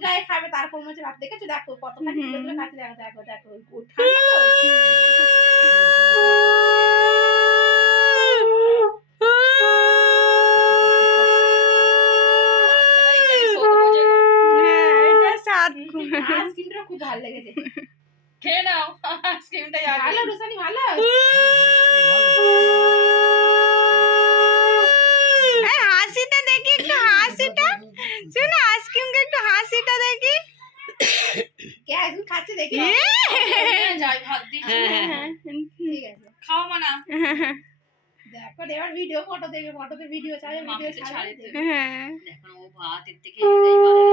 dry খাবে তারপর মনে হচ্ছে ভাত দেখেছো দেখো কতখানি তুলে কাছে দেখো দেখো দেখো ঠান্ডা আইসক্রিমটা খুব ভালো লেগেছে খেয়ে নাও আইসক্রিমটা ভালো রুসানি ভালো হাসিটা দেখি একটু হাসিটা শোনো আইসক্রিমকে একটু হাসিটা দেখি কে একদম খাচ্ছে দেখি যাই ভাত দিই ঠিক আছে খাও মানা দেখো এবার ভিডিও ফটোতে ভিডিও চাই ভিডিও ছাড়ে দেখো ও ভাত এর থেকে এটাই ভালো